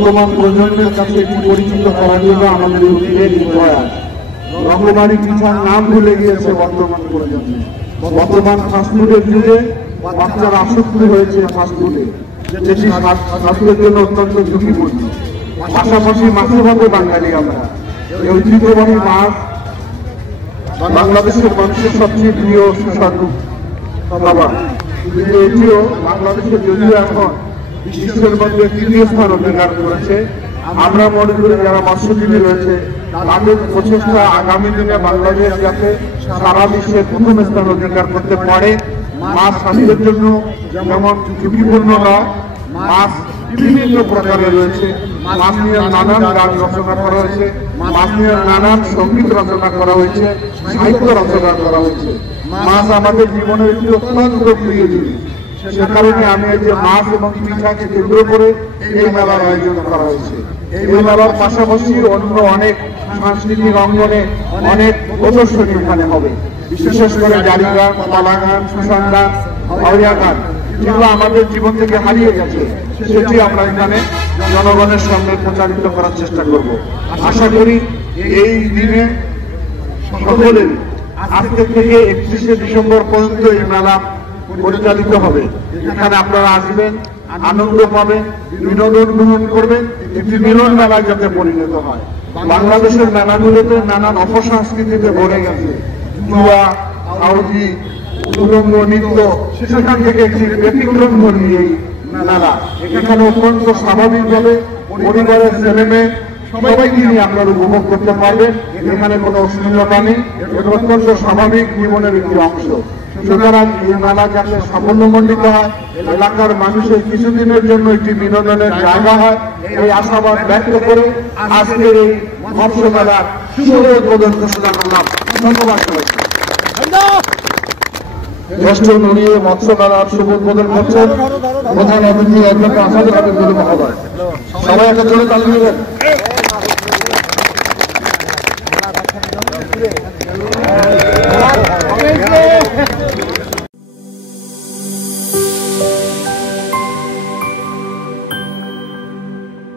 বর্তমান প্রজন্মের কাছে একটি পরিচিত করার জন্য আমাদের উদ্যোগ প্রয়াস। রঙ্গবাড়ি পিঠার নাম ভুলে গিয়েছে বর্তমান প্রজন্ম। বর্তমান ফাস্টফুডের যুগে বাচ্চারা আসক্তি হয়েছে ফাস্টফুডে, যেটি স্বাস্থ্যের জন্য অত্যন্ত ঝুঁকিপূর্ণ। পাশাপাশি মাতৃভাবে বাঙালি আমরা, এই ঐতিহ্যবাহী মাছ বাংলাদেশের মানুষের সবচেয়ে প্রিয় সুস্বাদু খাবার, কিন্তু এটিও বাংলাদেশের যদিও এখন বিশ্বের মধ্যে তৃতীয় স্থান অধিকার করেছে। আমরা মনে করি যারা মৎস্যজীবী রয়েছে তাদের প্রচেষ্টা আগামী দিনে বাংলাদেশ যাতে সারা বিশ্বের প্রথম স্থান অধিকার করতে পারে। মাছ স্বাস্থ্যের জন্য যেমন ঝুঁকিপূর্ণ নয়, মাছ বিভিন্ন প্রকারের রয়েছে। মাছ নিয়ে নানান গান রচনা করা হয়েছে, মাছ নিয়ে নানান সঙ্গীত রচনা করা হয়েছে, সাহিত্য রচনা করা হয়েছে। মাছ আমাদের জীবনের একটি অত্যন্ত প্রিয় জিনিস। সে কারণে আমি এই যে মাছ এবং পিঠাকে কেন্দ্র করে এই মেলার আয়োজন করা হয়েছে। এই মেলার পাশাপাশি অন্য অনেক সাংস্কৃতিক অঙ্গনে অনেক প্রদর্শনী এখানে হবে, বিশেষ করে জারি গান, পালা গান, সুশান গান, হাওড়িয়া গান, যেগুলো আমাদের জীবন থেকে হারিয়ে গেছে, সেটি আমরা এখানে জনগণের সামনে প্রচারিত করার চেষ্টা করব। আশা করি এই দিনে সকলের আজকে থেকে 31শে ডিসেম্বর পর্যন্ত এই মেলা পরিচালিত হবে। এখানে আপনারা আসবেন, আনন্দ পাবেন, বিনোদন গ্রহণ করবেন, একটি মিলন মেলায় যাতে পরিণত হয়। বাংলাদেশের মেলাগুলোতে নানান অপসংস্কৃতিতে ভরে গেছে, জুয়া, আউজি, উলঙ্গ নৃত্য, সেখান থেকে একটি ব্যতিক্রম ধর্মী এই মেলা। এখানে অত্যন্ত স্বাভাবিকভাবে পরিবারের ছেলে মেয়ে সবাইকে নিয়ে আপনারা উপভোগ করতে পারবেন। এখানে কোনো অশ্লীলতা নেই, এটা অত্যন্ত স্বাভাবিক জীবনের একটি অংশ। সুতরাং এই মেলা যাতে সাফল্যমণ্ডিত হয়, এলাকার মানুষের কিছুদিনের জন্য একটি বিনোদনের জায়গা হয়, এই আশাবাদ ব্যক্ত করে আজকের এই মৎস্য মেলার শুভ উদ্বোধন ঘোষণা করলাম। ধন্যবাদ সবাইকে। জ্যেষ্ঠ নুনিয়ে মৎস্য মেলার শুভ উদ্বোধন করছেন প্রধান অতিথি অধ্যক্ষ আসাদুল হাবিব মহোদয়। সবাই একটা জোরে তালি দিবেন।